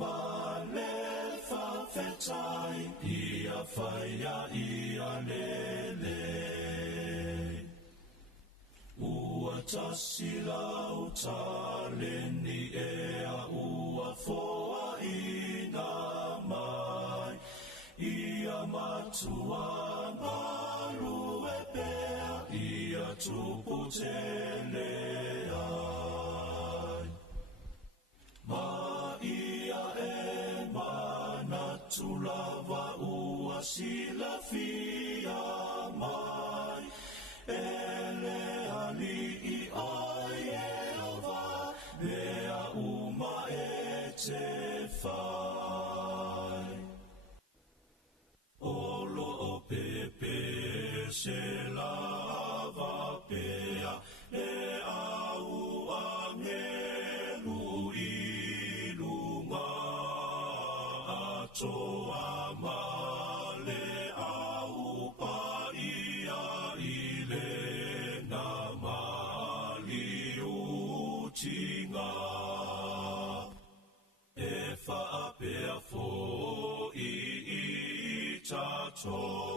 male whawhetai, ia whaia ia lele. Ua tasi lau taleni ea ua foa ina mai, ia matua marue pea, ia tupu teleai. Ma ia e manatulawa ua sila fia mai, ele ali i ai e ova, mea uma e te whai. Olo o pepe se lava pea, e au angelu i lunga, atoa male au paia i le na mali utinga. E whaapea fo i tato